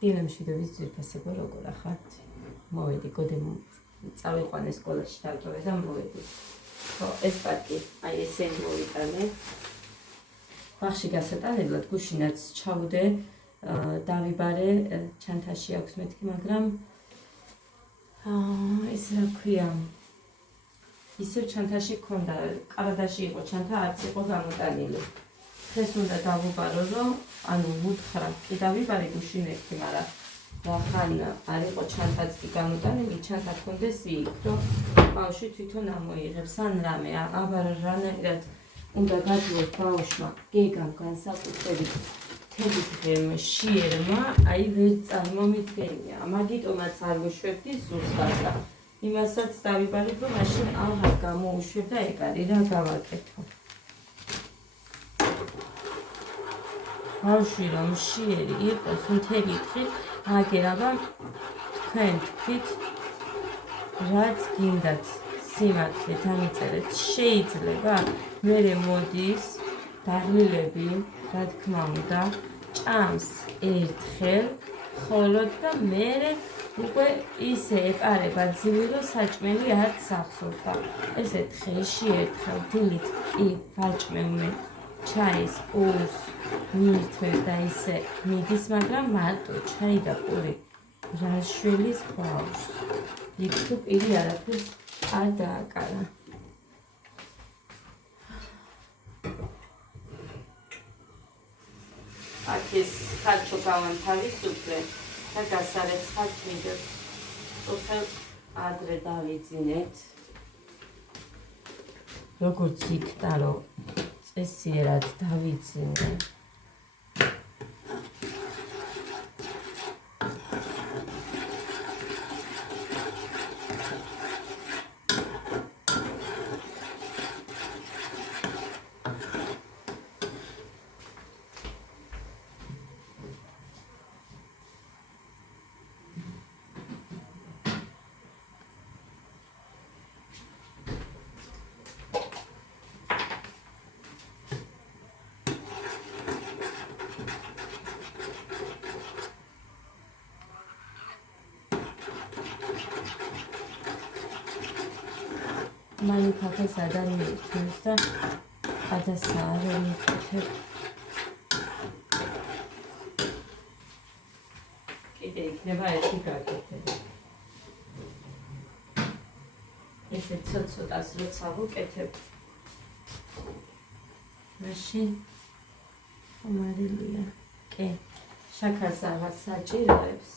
დილემში და ვის ძირფასება როგორ ახართ? მოვედი, გოდემ წავიყვანე სკოლაში დავტოვე და მოვედი. ხო, ეს პატკი, აი ესენი მოვიტანე. ბაღში გასატანებლად გუშინაც ჩავდე, დავიბარე, ჩანთაში აქვს მეთქი, მაგრამ ეს რა ქვია, ისევ ჩანთაში გქონდა, ყარადაში იყო ჩანთა, არც იყო გამოტანილი. დღეს უნდა დავუბარო, რომ ანუ ვუთხრა, კი დავიბარე გუშინ ერთი, მაგრამ რახან არ იყო ჩანთაც კი გამოტანილი, ჩანთა გქონდეს იქ, რომ ბავშვი თვითონ ამოიღებს ან რამე, აბარა რანაირად უნდა გაძლოს ბავშვმა გეგამ განსაკუთრებით თელი შიერმა, აი ვერ წარმომიდგენია. მაგიტომაც არ ვუშვებდი ზუსტად და იმასაც დავიბარებ, რომ მაშინ აღარ გამოუშვებ და ეგ არის რა გავაკეთო. ბავშვი რომ შიერი იყოს მთელი დღით, აგერ აბა თქვენ თქვით რაც გინდათ სიმართლით ამიწერეთ, შეიძლება მერე მოდის დაღლილები, რა თქმა უნდა, ჭამს ერთხელ, ხოლოდ და მერე უკვე ისე ეპარება ძილი, რომ საჭმელი არ სახსოვს და ესე დღეში ერთხელ დილით კი ვაჭმევ ჩაის პურს მიირთმევ და ისე მიდის, მაგრამ მარტო ჩაი და პური რაშველის ბავშვს. იქ თუ პირი არაფერს არ დააკარა. აქ ეს ხარჩო გავანთავისუფლე და გასარეცხად მიდევს. უხელ ადრე დავიძინეთ. როგორც იქნა, რომ წესიერად დავიძინე. მანი ფაფეს ადამიანი თუნს და ადასაა მიკეთებ. კიდე იქნება ერთი გაკეთება. ესე ცოტ-ცოტას როცა ვუკეთებ, მაშინ ხომარილია. კი, შაქარს აღარ საჭიროებს.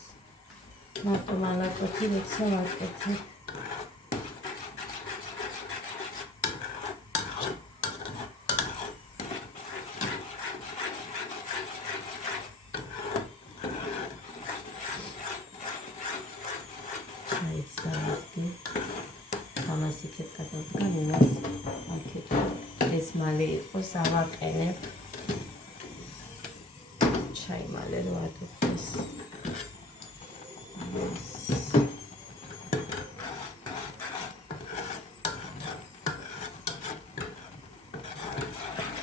მარტო მალაკოთი როცა ვაკეთებ. ავაყენებ ჩაი მალე რო ატოდეს.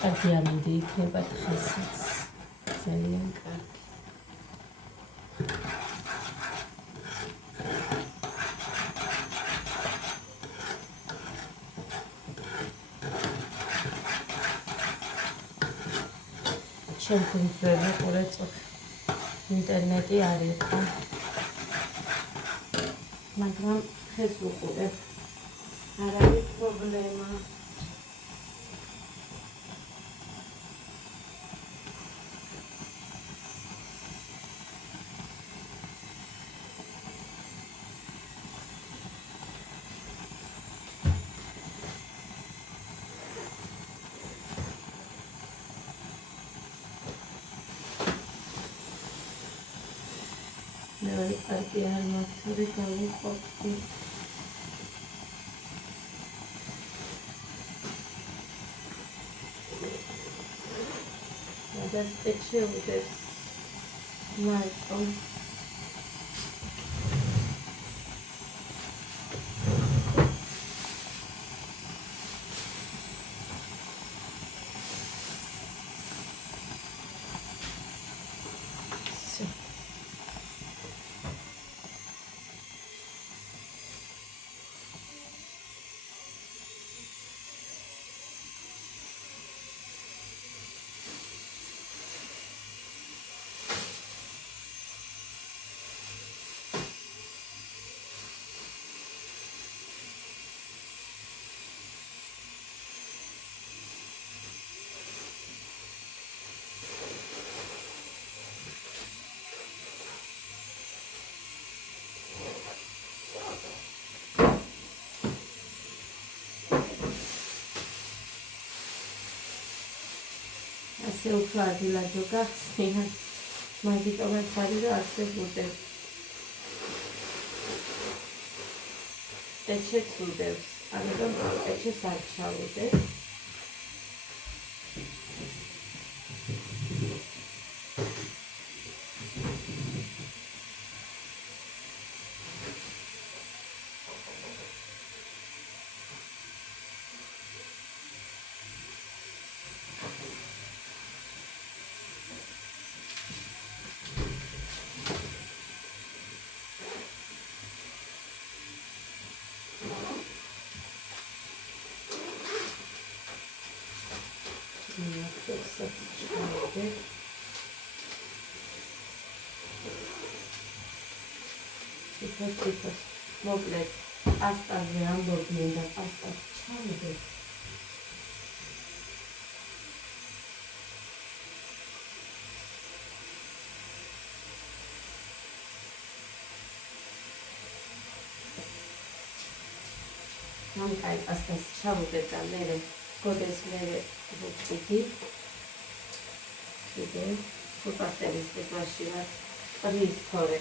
კარგი ამინდი იქნება დღესაც. ძალიან კარგი. ჩემთვის ვერ ვიყურეთ, ინტერნეტი არ იყო, მაგრამ დღეს ვუყურებ, არ არის პრობლემა. მეორე პარტი არ მართური გავიყოფდი. გადასტეჩეუდებს მარტო. ასე უფრო ადგილადო გახსნიან. მაგიტომ ხარი და ასე ბუდებს. ეჩეც უდევს, ამიტომ ეჩეს არ ჩავუდებ. მოკლედ პასტაზე ამბობდნენ და პასტას ჩავდე. მანკაი პასტას ჩავდე და მე გოდეს მე ვუწვიდი. კიდე პასტელის ტიპაში ვარ პრის თორე.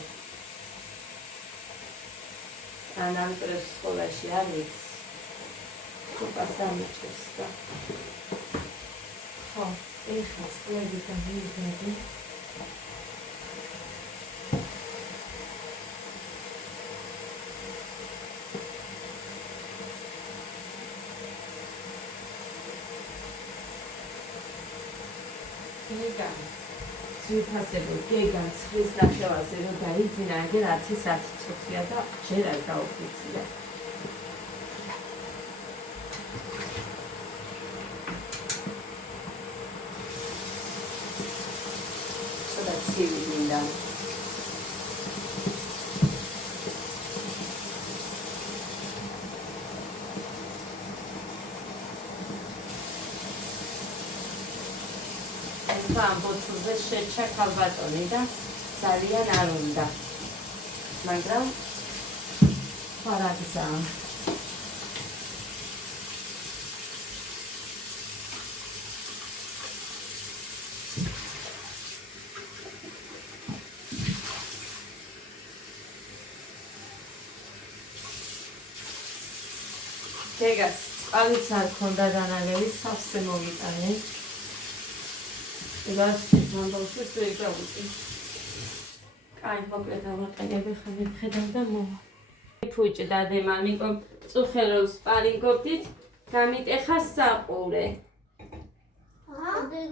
ანამ დროს სკოლაში არ ვიცი. პასტა მიჭირს და ხო, ეხლა სკოლები გამიგები. ძვირფასებულ გეგანს ხის ნახევარზე რომ დაიძინა, აგერ 10 წუთია და ჯერ არ გაუფიცია. ცოტა ცივი მინდა. ამ ბოთლზე შეჭა ქალბატონი და ძალიან არ უნდა, მაგრამ ფარაგზაა. გეგას წყალიც არ ქონდა დანალევის, სავსე მოვიტანე. Сейчас нам должны свои грамоты. Кай მოკლედ ავაყენებ ხა მიხედავ და მოვა. ფუჭდა დემამიკომ წუხეროს პარიგობდით, გამიტეხა საყურე.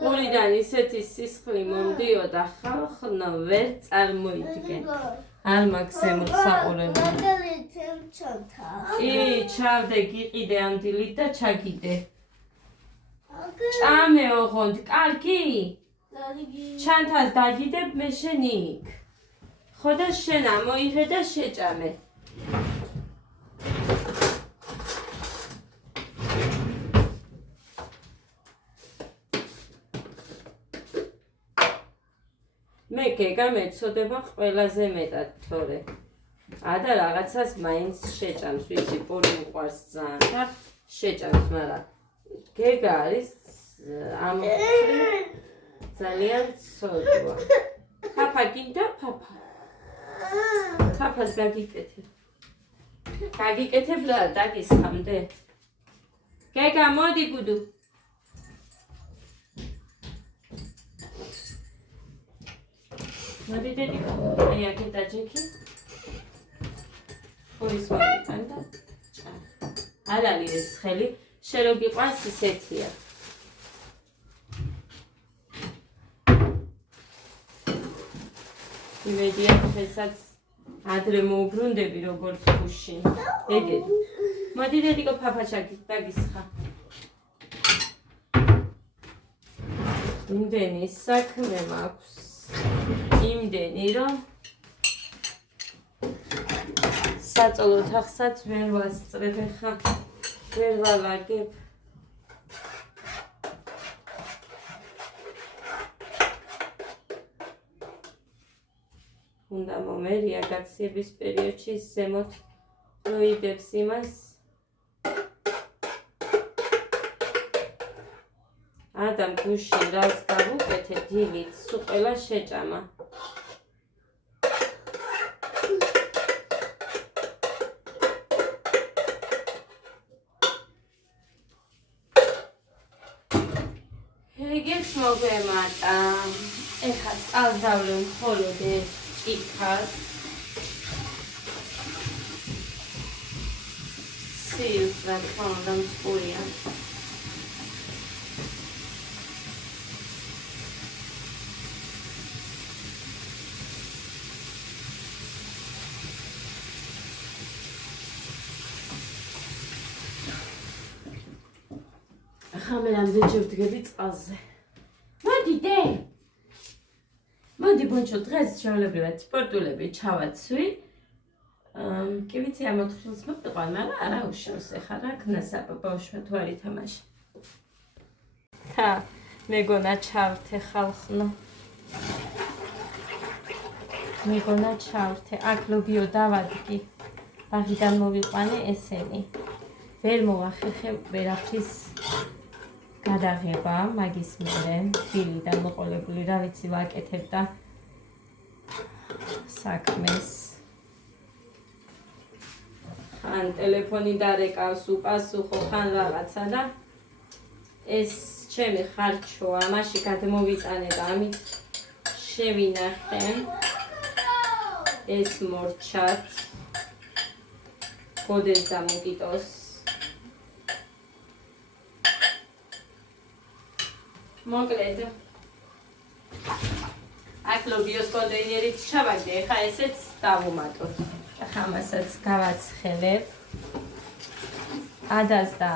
გულიდან ისეთი სისხლი მომდიოდა, ხალხნო ვერ წარმოიდგენ. არ მაქვს ემოც საყურები. ჩავდე გიყიდე ამ დილით და ჩაგიდე. ჭამე ოღონდ, კარგი? ჩანთას დაგიდებ მე შენი იქ. ხო და შენა მოიღე და შეჭამე. მე გეგა მეწოდება ყველაზე მეტად, თორე ადა რაღაცას მაინც შეჭამს, ვიცი, პური უყვარს ძალიან და შეჭამს, მაგრამ გეგა არის ამ ძალიან ცოდვა. ფაფა გინდა ფაფა. ფაფას გაგიკეთებ. გაგიკეთებ და დაგისხამდე. გეგა მოდი გუდუ. მოდი დედი. აი აქეთ დაჯექი. ხურის მომიტან და ჭარ. არ არის ეს ხელი. შენ რო გიყვარს ისეთია. იმედია ხესაც ადრე მოუბრუნდები როგორც ხუში. ეგეთ. მოდი დედიკო ფაფაჩაკი დაგისხა. იმდენი საქმე მაქვს. იმდენი რომ საწოლო თახსაც ვერ ვასწრებ ხა. ვერ ვალაგებ. უნდა მომერია გაქცევის პერიოდში ზემოთ როიდებს იმას. გარდა გუშინ რაც გავუკეთე დილით, სულ ყველა შეჭამა. ეგეც მოგემატა. ეხლა წავდავლე მხოლოდ ეს ჭიქას. სიუს რა თქმა უნდა მწყურია. ახლა მე რამდენჯერ ვდგები წყალზე. მოდი დე. მოდი ბუნჩო, დღეს ჩვეულებრივად სპორტულები ჩავაცვი. კი ვიცი ამ 4 წელს მოვიყვან, მაგრამ არა უშავს ეხლა რა ქნასა ბავშვმა თუ არ ითამაშა. ხა, მეგონა ჩავრთე ხალხნო. მეგონა ჩავრთე, აქ ლობიო დავადგი. ბაღიდან მოვიყვანე ესენი. ვერ მოვახერხე ვერაფრის გადაღება მაგის მერე ფილიდან მოყოლებული რა ვიცი ვაკეთებდა საქმეს ხან ტელეფონი დარეკავს უპასუხო ხან რაღაცა და ეს ჩემი ხარჩოა მაშინ გადმოვიტანე და ამით შევინახე ეს მორჩათ გოდეს და მოკიტოს მოკლედ აქ ლობიოს კონტეინერით ჩავაგდე, ეხლა ესეც დავუმატოთ. ახლა ამასაც გავაცხელებ. ადას და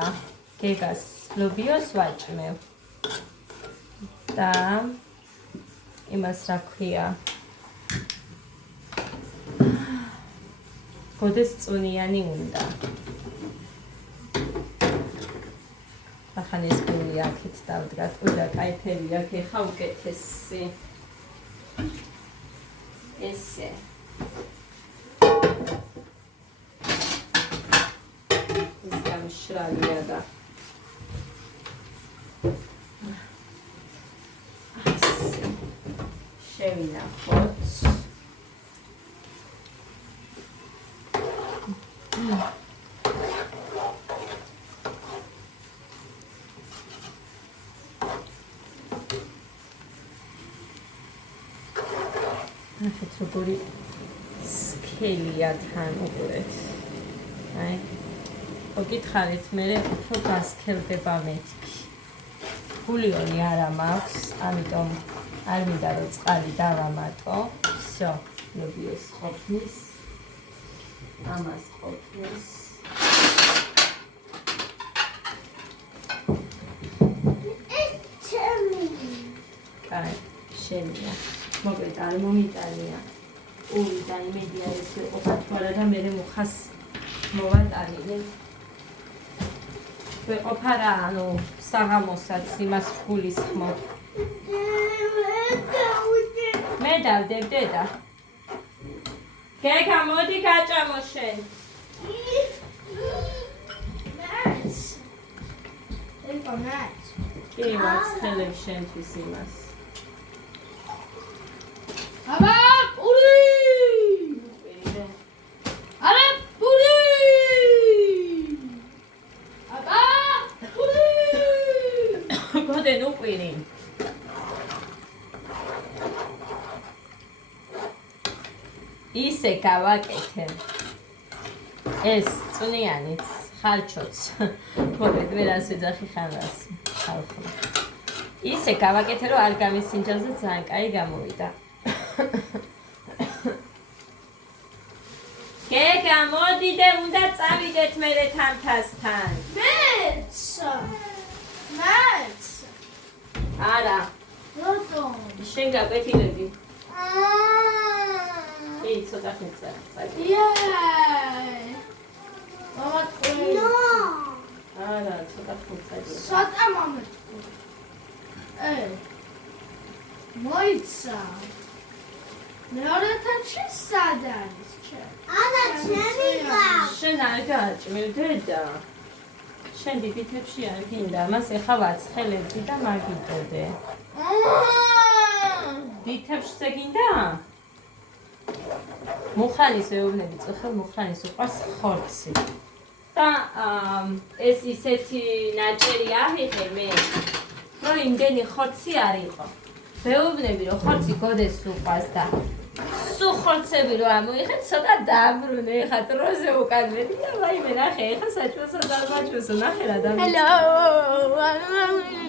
გეგას ლობიოს ვაჭმევ. და იმას რა ქვია. გოდეს წუნიანი უნდა. ახან ეს გული აქეთ დავდგათ, უდა кайფელი აქ ეხა უკეთესი. ესე. ეს გამშრალია და. შევინახოთ. ახეთ როგორი სქელია თან უყურეთ. აი. მოგითხარით მე უფრო გასქელდება მეთქი. გულიონი არა მაქვს, ამიტომ არ მინდა რომ წყალი დავამატო. всё, ლობიოს ყოფნის. ამას ყოფნის. აი, შენია. მოკლედ არ მომიტანია უვიდა იმედია ეს ყოფა და მე მუხას მოვატანილე ვეყოფა რა ანუ საღამოსაც იმას ფულის ხმო მე დავდებ დედა გეკა მოდი გაჭამო შენ კი ვაცხელებ შენთვის იმას აბა პური არა პური აბა პური გოდენ უყვინი ისე გავაკეთე ეს წვნიანიც ხალჩოც მოკლედ ვერას ვეძახი ხანას ხალხო ისე გავაკეთე რომ არ გამისინჯელზე ძალიან კაი გამოვიდა გეგა მოდი და უნდა წავიდეთ მერე თამთასთან მეც არა რატომ შენ გაკვეთილები ი ცოტა ხნით წადი არა ცოტა ხნით წადი ცოტა მომეთქო მოიცა მეორეთან სად არის ანა ჩემი გა შენ არ გაჭმევ დედა შენ დიდი თებში არ გინდა, მას ეხა ვაცხელებდი და მაგიტოდე. დიდ თებშზე გინდა? მუხანის ეუბნები წუხელ მუხანის უყვარს ხორცი. და ეს ისეთი ნაჭერი ავიღე მე, რომ იმდენი ხორცი არ იყო. ვეუბნები რომ ხორცი გოდეს უყვარს და სულ ხორცები რო ამოიღეთ, ცოტა დაბრუნე, ეხა დროზე უკან მედი და ვაიმე ნახე, ეხა საჭმელსა და საჭმელსა ნახე რა დამიწა.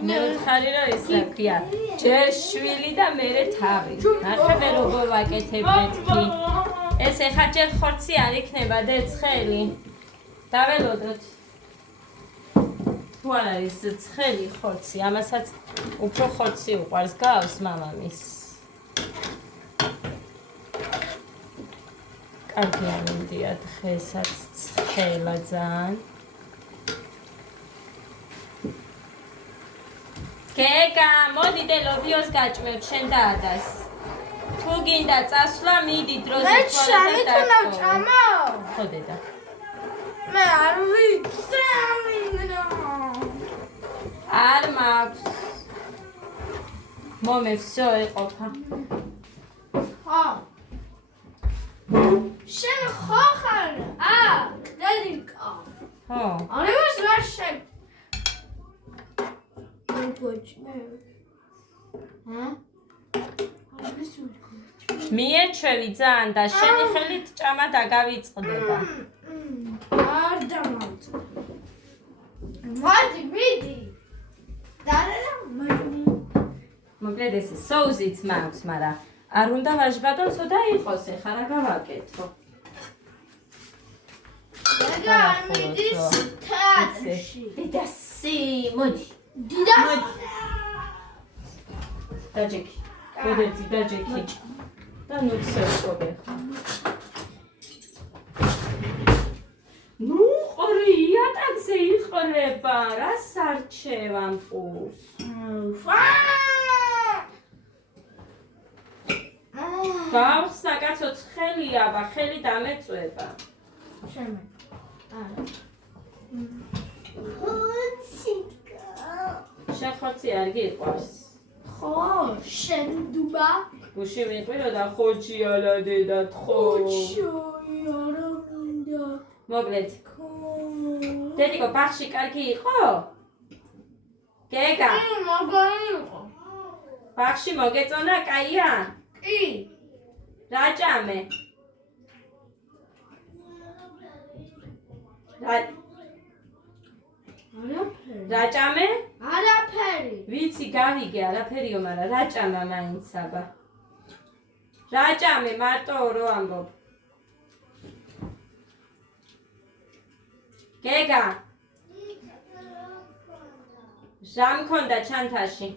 მე ვთხარი რომ ის რა ქვია, ჯერ შვილი და მერე თავი. ნახე მე როგორ ვაკეთებ მეთქი. ეს ეხა ჯერ ხორცი არ იქნება ცხელი. დაველოდოთ. თუ არ არის ცხელი ხორცი, ამასაც უფრო ხორცი უყვარს გავს მამამის. კარგი ამინდია დღესაც ცხელა ძალიან. გეგა, მოდი და ლობიოს გაჭმევ, შენ დაადას. თუ გინდა წასვლა, მიდი დროზე მე შამით ნავჭამო. ხო დედა. მე არ ვიცი ამინდა. არ მაქვს. მომე всё ეყოფა. ხო. შენ ხო ხარ? დედიკა. ხო. არა მას ვერ შენ. მე გოჭმე. მიეჩვევი ძალიან და შენი ხელით ჭამა დაგავიწყდება. არ დამავწ. მიდი. დარალა მოდი. მოკლედ ეს соусიც მაქვს, მაგრამ არ უნდა ვაჟბადონსო და იყოს, ეხლა რა გავაკეთო? დედა არ მიდის თეატრში. დედასი, მოდი. დიდა. დაჯექი. გოდეცი დაჯექი. და ნუ ცერკობე. ნუ ყური იატაკზე იყრება, რა სარჩევან პულს. გავხსნა კაცო ცხელია, აბა ხელი დამეწვება. შემე. შენ ხორცი არ გიყვარს? ხო, შენ დუბა. გუში მიყვირო და ხოჩი ალა დედა თხო. არა მინდა. მოკლედ. დედიკო ბაღში კარგი იყო? გეგა. მაგარი იყო. ბაღში მოგეწონა კაია? კი. რა ჭამე? რა ჭამე? არაფერი. ვიცი გავიგე არაფერიო, მაგრამ რა ჭამა მაინც აბა. რა ჭამე მარტო რო ამბობ. გეგა. რა მქონდა ჩანთაში?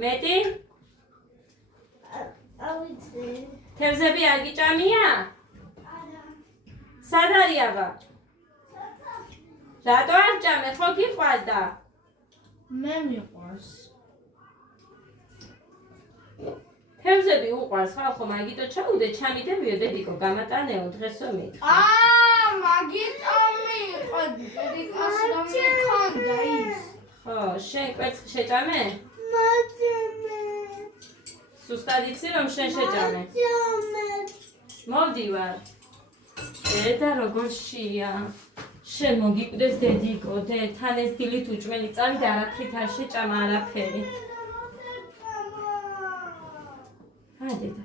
მეტი? ავიცი. თევზები არ გიჭამია? სად არის აბა? რატო არ ჭამე? ხო გიყვარდა? მე მიყვარს. თევზები უყვარს ხალხო, მაგიტო ჩაუდე, ჩამიდებიო დედიკო, გამატანეო დღესო მითხრა. მაგიტო მიიყო დედიკას რომ მიქონდა ის. ხო, შენ კვერცხი შეჭამე? მაჭამე. სუსტად იცი რომ შენ შეჭამე? მოვდივარ. დედა როგორ შია. შენ მოგიკვდეს დედიკო, თან ეს დილით უჭმელი წავი და არაფრით არ შეჭამა არაფერი. დედა.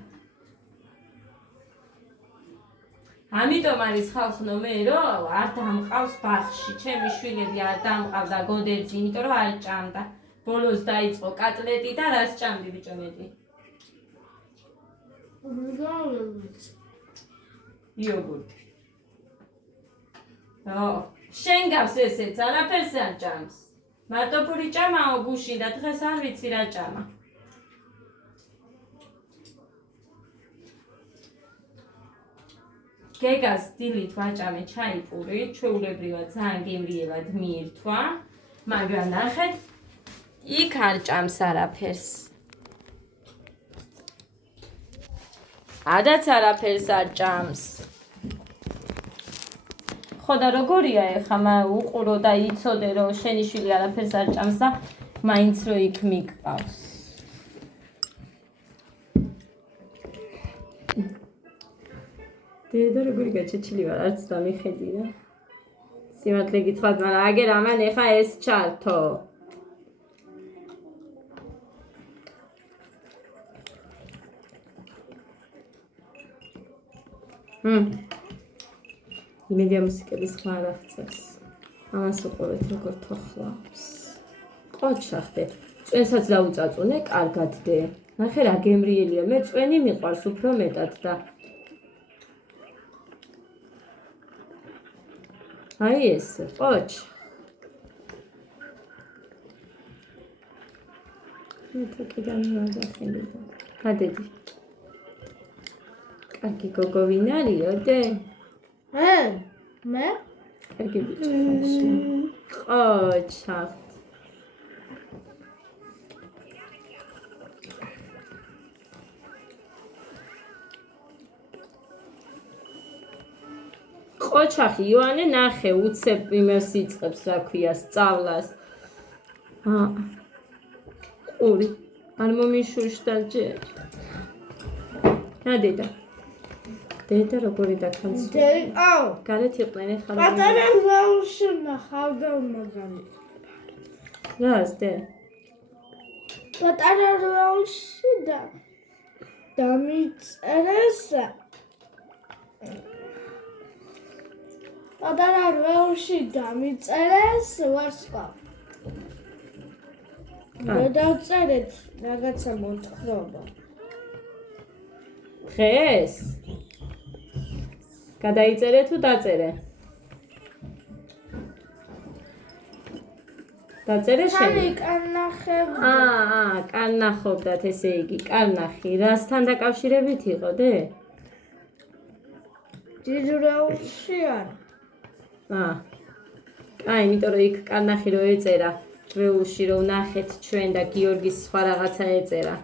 ამიტომ არის ხალხნო მე რომ არ დამყავს ბაღში, ჩემი შვილები არ დამყავდა გოდერძი, იმიტომ რომ არ ჭამდა. ბოლოს დაიწყო კატლეტი და რას ჭამდი ბიჭო მეტი? იოგურტი. შენ გავს ესეც, არაფერს არ ჭამს. მარტო პური ჭამაო გუში და დღეს არ ვიცი რა ჭამა. გეგას დილით ვაჭამე ჩაიპური, ჩვეულებრივად ძალიან გემრიელად მიირთვა, მაგრამ ნახეთ, იქ არ ჭამს არაფერს. ადაც არაფერს არ ჭამს. ხო და როგორია ეხლა უყურო და იცოდე რომ შენი შვილი არაფერს არ ჭამს და მაინც რო იქ მიგყავს. დედა როგორი გაჩეჩილი ვარ, არც დამიხედი რა. სიმართლე გითხრათ, მაგრამ აგერ ამან ეხა ეს ჩართო. იმედია მუსიკების ხმა არ აღწევს. ამას უყურეთ როგორ თოხლავს. ყოჩახდე, წვენსაც დაუწაწუნე, კარგად დე. ნახე რა გემრიელია, მე წვენი მიყვარს უფრო მეტად და აი ეს, ყოჩ. მე თუკიდან მივადახელი და ჰადედი. კარგი გოგო ვინ არისო დე? მე? კარგი ბიჭი. ყოჩახ. ყოჩახი იოანე ნახე უცებ იმას იწყებს რა ქვია სწავლას. ყური არ მომიშუშდა ჯერ. რა დედა? დედა როგორი დაქანცვა? აუ, გარეთ იყვნენ ეხლა. პატარა ბავშვი ნახავდა მაგალი. რას დე? პატარა ბავშვი და დამიწერეს პატარა ბავშვი დამიწერეს ვარსკვლავ. გადავწერეთ რაღაცა მოთხრობა. დღეს? გადაიწერე თუ დაწერე? დაწერე შენ? ხანი კანახებდა. კანახობდათ ესე იგი, კანახი. რასთან დაკავშირებით იყო დე? ჯიჯურაუში არა. კაი, იმიტომ რომ იქ კანახი რო ეწერა, ჭვეულში რო ვნახეთ ჩვენ და გიორგის სხვა რაღაცა ეწერა.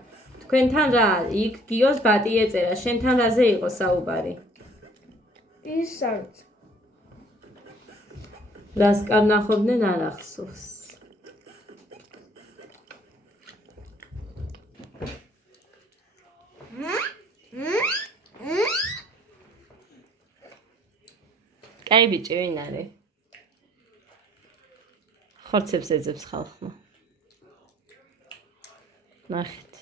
თქვენთან რა, იქ გიოს ბატი ეწერა, შენთან რაზე იყო საუბარი? ის არის. რას კანახობდნენ არ ახსოვს. კაი ბიჭი ვინ არის? ხორცებს ეძებს ხალხმა. ნახეთ.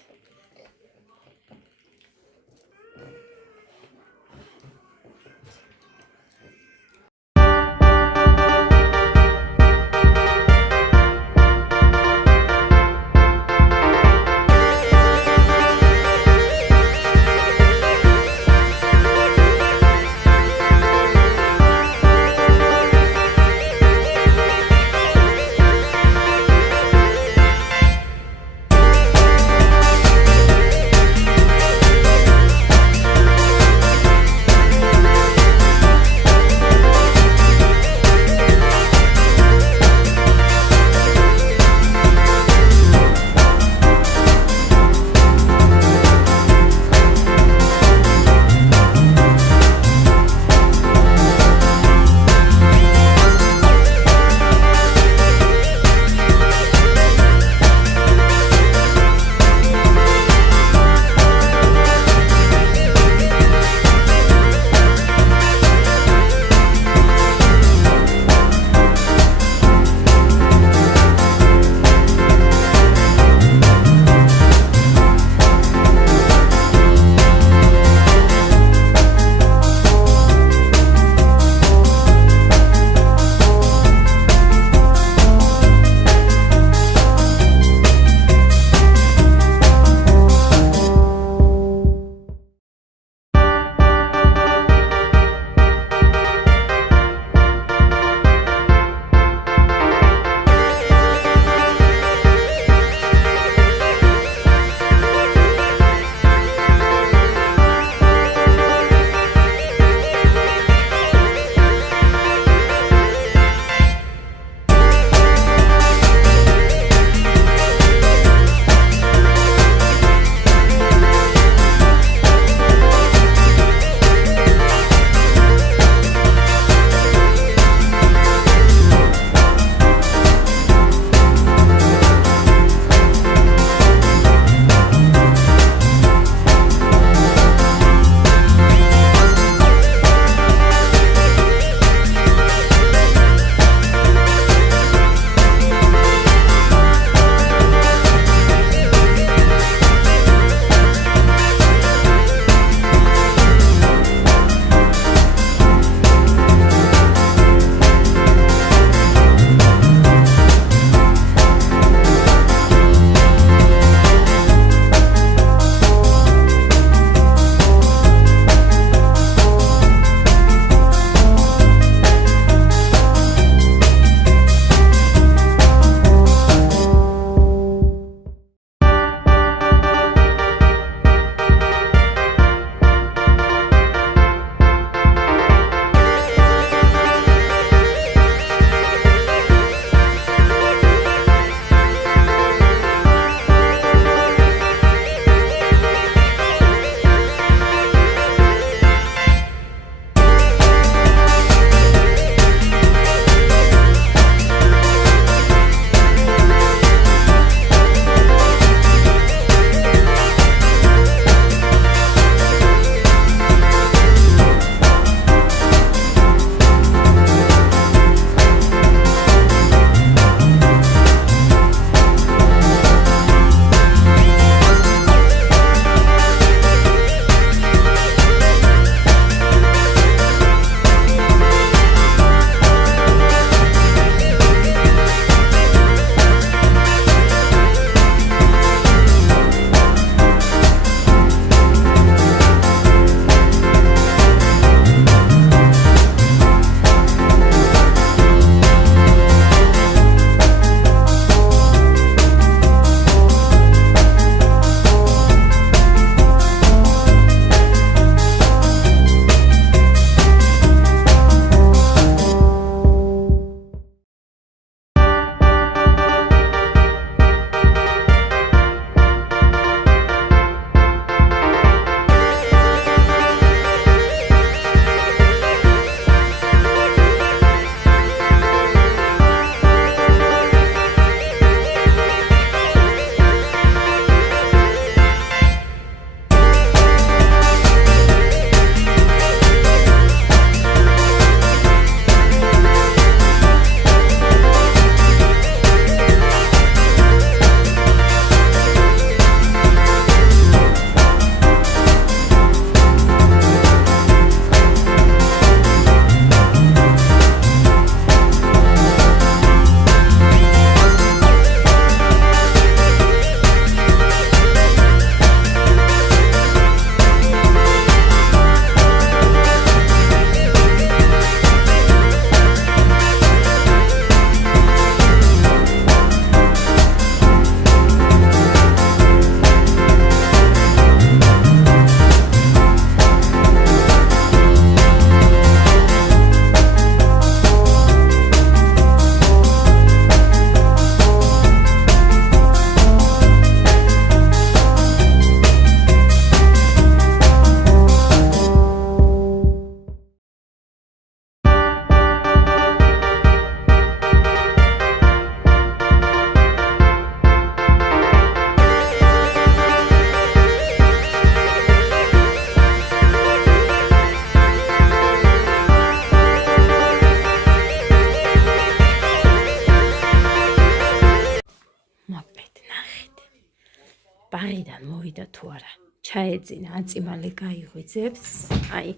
არა. ჩაეძინა, აწიმალე გაიღვიძებს. აი,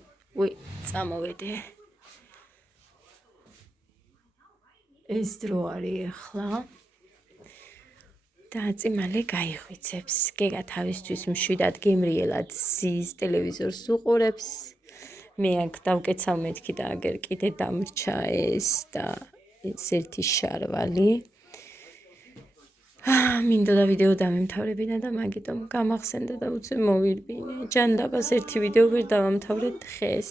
წამოვედე. ეს დრო არის ახლა. და აწიმალე გაიღვიძებს. გეგა თავისთვის მშვიდად გემრიელად ზის ტელევიზორს უყურებს. მე აქ დავკეცავ მეთქი და აგერ კიდე დამრჩა ეს და ეს ერთი შარვალი. მინდოდა ვიდეო დამემთავრებინა და მაგიტომ გამახსენდა და უცებ მოვირბინე. ჯანდაბას ერთი ვიდეო ვერ დავამთავრე დღეს.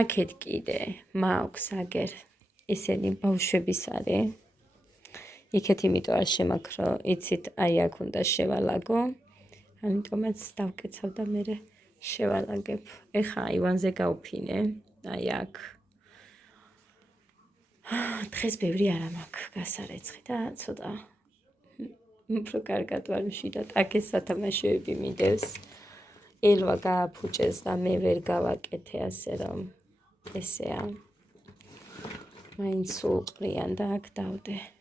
აქეთ კიდე მაქვს აგერ ესენი ბავშვების არის. იქეთ იმიტომ არ შემაქრო, იცით, აი აქ უნდა შევალაგო. ამიტომაც დავკეცავ და მე შევალაგებ. ეხა აივანზე გავფინე, აი აქ. დღეს ბევრი არა მაქვს გასარეცხი და ცოტა უფრო კარგად ვარ მშვიდად. აქ ეს სათამაშოები მიდევს. ელვა გააფუჭეს და მე ვერ გავაკეთე, ასე რომ ესეა. მაინც სულ ყრიან და აქ დავდე.